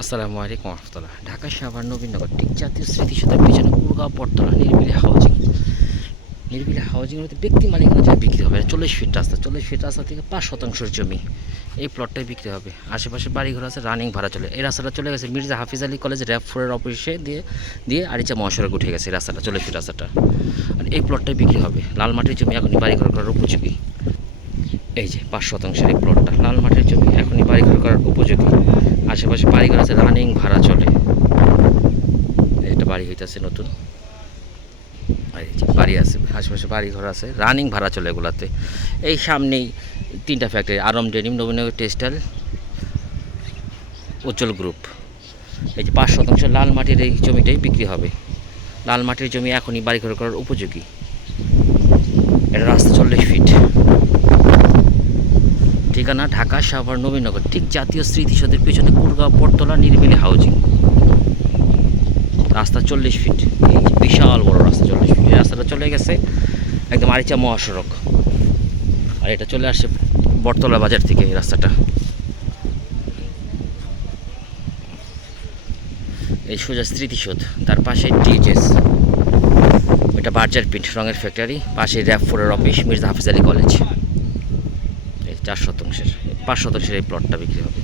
আসসালামু আলাইকুম রহমতুল্লাহ। ঢাকা সাভার নবীনগর ঠিক জাতীয় স্মৃতিসৌধের পিছনে কুড়গাঁও পটতলা নিরিবিলি হাউজিং। নিরিবিলি হাউজিংয়ের মধ্যে ব্যক্তি মালিকানা জমি বিক্রি হবে। 40 ফিট রাস্তা, 40 ফিট রাস্তা থেকে 5 শতাংশের জমি এই প্লটটাই বিক্রি হবে। আশেপাশে বাড়িঘর আছে, রানিং ভাড়া চলে। এই রাস্তাটা চলে গেছে মির্জা হাফিজ আলী কলেজ র্যাব 4-এর অফিসে দিয়ে আরিচা মহাসড়ক উঠে গেছে এই রাস্তাটা, 40 ফিট রাস্তাটা। আর এই প্লটটাই বিক্রি হবে। লাল মাটির জমি এখনই বাড়িঘর করার উপযোগী। এই যে 5 শতাংশের এই প্লটটা লাল মাটির জমি, এখনই বাড়িঘর করার উপযোগী। আশেপাশে বাড়িঘর আছে, রানিং ভাড়া চলে। একটা বাড়ি হইতেছে নতুন, আর এই যে বাড়ি আছে, আশেপাশে বাড়িঘর আছে, রানিং ভাড়া চলে এগুলাতে। এই সামনেই 3টা ফ্যাক্টরি, আরম ডেনিম, নবীনগর টেক্সটাইল, উজ্জ্বল গ্রুপ। এই যে 5 শতাংশ লাল মাটির এই জমিটাই বিক্রি হবে। লাল মাটির জমি এখনই বাড়িঘর করার উপযোগী। এটা রাস্তা 40 ফিট। ঠিকানা ঢাকা সাভার নবীনগর ঠিক জাতীয় স্মৃতিসৌধের পিছনে কুড়গাঁও পটতলা নিরিবিলি হাউজিং। রাস্তা 40 ফিট, এই বিশাল বড় রাস্তা 40 ফিট। এই রাস্তাটা চলে গেছে একদম আরিচা মহাসড়ক, আর এটা চলে আসছে বটতলা বাজার থেকে। এই রাস্তাটা এই সোজা স্মৃতিসৌধ, তার পাশে ডিএচএস, এটা বার্জার পিট রঙের ফ্যাক্টরি, পাশে র্যাব 4-এর অফিস, মির্জা হাফিজ আলী কলেজ। এই 4 শতাংশের 5 শতাংশের এই প্লটটা বিক্রি হবে।